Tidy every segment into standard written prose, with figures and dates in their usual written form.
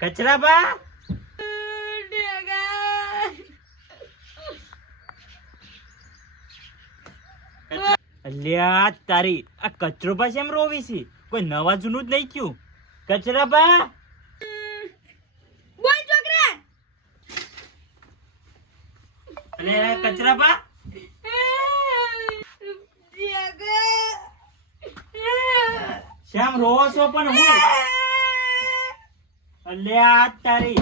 કચરા બા અલ્યા તારી આ કચરો બા એમ રોવી છે કોઈ નવા જૂનું જ નહીં થયું કચરા બા બોલ છોકરા અને કચરા બા શ્યામ રોવો છો પણ હું અલ્યા તારી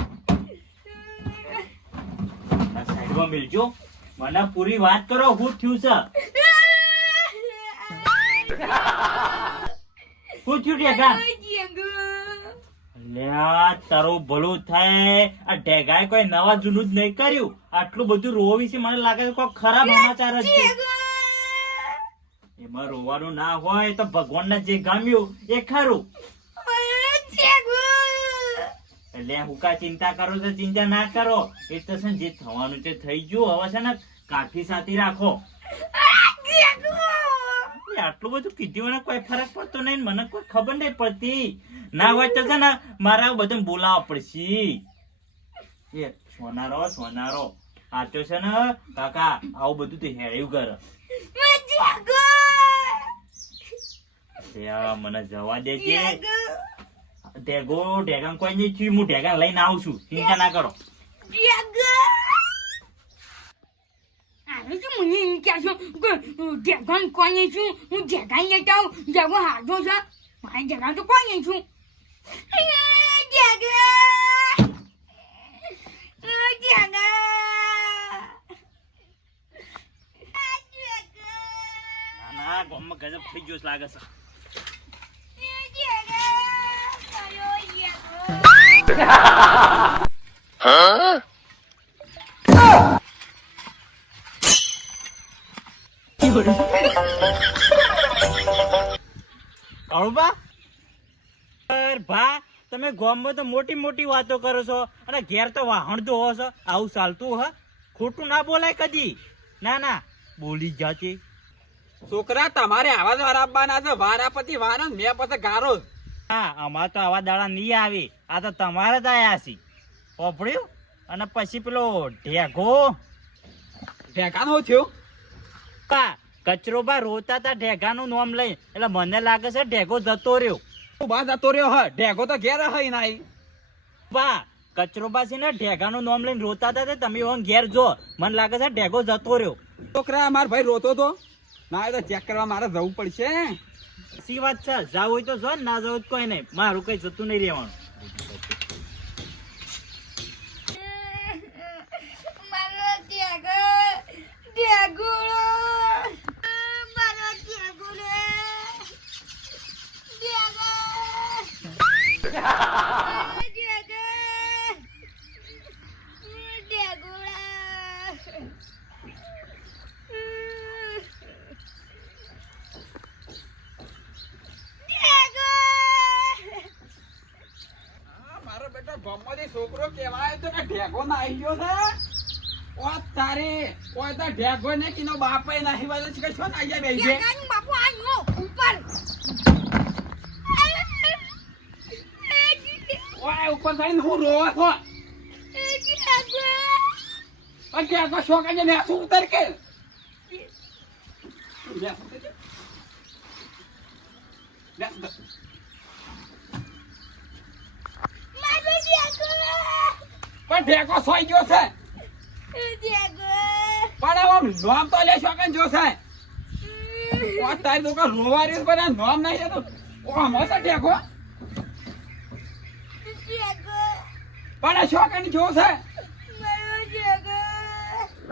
સાઈડમાં મિલજો મને પૂરી વાત કરો હું થયું છે શું થયું ઢેગા અલ્યા તારું ભલું થાય આ ઢેગાએ કોઈ નવા જૂનું જ નહીં કર્યું આટલું બધું રોવી છે મને લાગે કોઈ ખરાબ સમાચાર જ છે એમાં રોવાનું ના હોય તો ભગવાનને જે ગમ્યું એ ખરું એટલે હું કા ચિંતા કરો છો ચિંતા ના કરો એ તો છે જે થવાનું છે થઈ ગયું હવે છે ને કાઠી સાથી રાખો આટલું બધું કીધું ને કોઈ ફરક પડતો નહીં મને કોઈ ખબર નહીં પડતી ના હોય તો છે ને મારા બધું બોલાવવા પડશે એ સોનારો આ તો છે ને કાકા આવું બધું તો હેડ્યું કરે મને જવા દે છે ઢેગા કોઈ નહીં થયું હું ઢેગા લઈને આવું છું ચિંતા ના કરો ના ગોમમાં ગજબ થઈ ગયો લાગે છે ભા તમે ગામમાં તો મોટી મોટી વાતો કરો છો અને ઘેર તો વાહણ ધોવો છો આવું ચાલતું હ ખોટું ના બોલાય કદી ના ના બોલી જાતે છોકરા તમારે આવા જ વારાબાના છે વારાપતિ વારો મેં પછી ગારો હા અમાર તો આવા દાડા નહીં આવી આ તો તમારે જ આયા છે પોપડ્યું અને પછી પેલો ઢેકાનો થયો કચરો બા રોતા તા ઢેગાનું નામ લઈ એટલે મને લાગે છે ઢેગો જતો રહ્યો બા જતો રહ્યો હ ઢેગો તો ઘેર હઈ નાઈ બા કચરો બા છે ને ઢેગાનું નામ લઈને રોતા હતા તમે ઘેર જો મને લાગે છે ઢેગો જતો રહ્યો છોકરા માર ભાઈ રોતો તો ના એ તો ચેક કરવા મારે જવું પડશે સી વાત છે જાવ હોય તો જો ના જાવ કોઈ નહીં મારું કઈ જતું નહીં રહેવાનું છોકરો કેવાય તો કે ઢેગો નાઈ ગયો છે ઓ તારી કોઈ તો ઢેગો ને કીનો બાપે નહીં વાળો છે કે શું નાઈ જાય બેઈ છે બાપુ આયો ઉપર ઓય ઉપર થઈને હું રોવા છો પણ કે આ શોક આજે મે શું ઉતર કે પણ ઢેકો સોઈ ગયો છે પણ આમ નોમ તો લે શોકન જો છે ઓ તારી તો કા રોવા રહ્યો પણ નોમ નહીં જતો ઓ મસ્ત ઢેકો પણ શોકન જો છે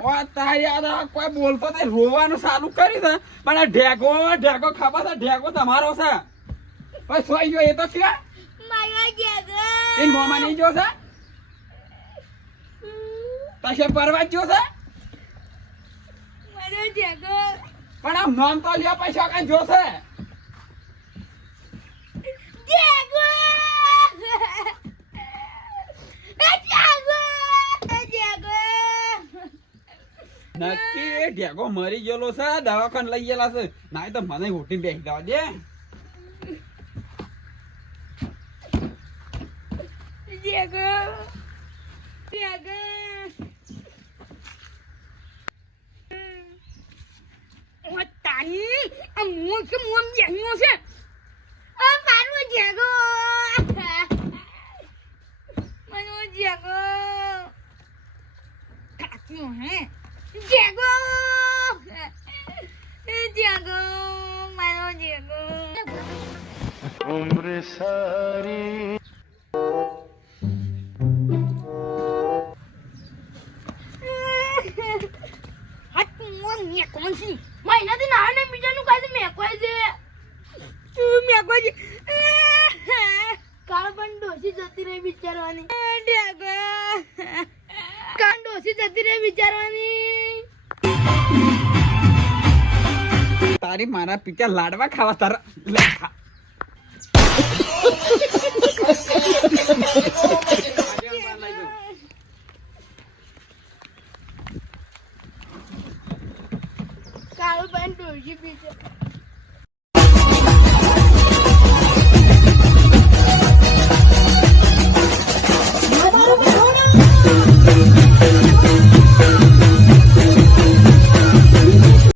ઓ તારી આ કોઈ બોલતો નહીં, રોવાનું ચાલુ કરી છે પણ આ ઢેકો ખબર છે, ઢેકો તમારો છે. ઓય સોઈ ગયો એ તો કે મારો જગો એ મોમાં નહીં ગયો છે, પછી પરવા ગયો છે. મારો જગો પણ આમ નામ તો લ્યો પૈસા કાંઈ જોશે. જગો જગો નક્કી એ ઢેકો મરી ગયેલો છે, દવાખાને લઈ ગયેલા છે. ના તો મને ઉઠીને બેસી દેવા દે. જગો જગો ઓ તાની આ મોં કે મોં બેહ્યો છે. આ મારો જગો મારો જગો કાચ્યો હે જગો જગો મારો જગો उम्र सारी હાથ મોં મે કોણ છે મહિનાથી નાને બીજાનું કાજે મેકવાય છે તું મેકવાય છે કાળ પણ ડોસી જતી રહી વિચારવાની ઢેગો કાળ ડોસી જતી રહી વિચારવાની તારી મારા પિતા લાડવા ખાવા તારા લે ખા. કાળ પણ ડોસી પીછે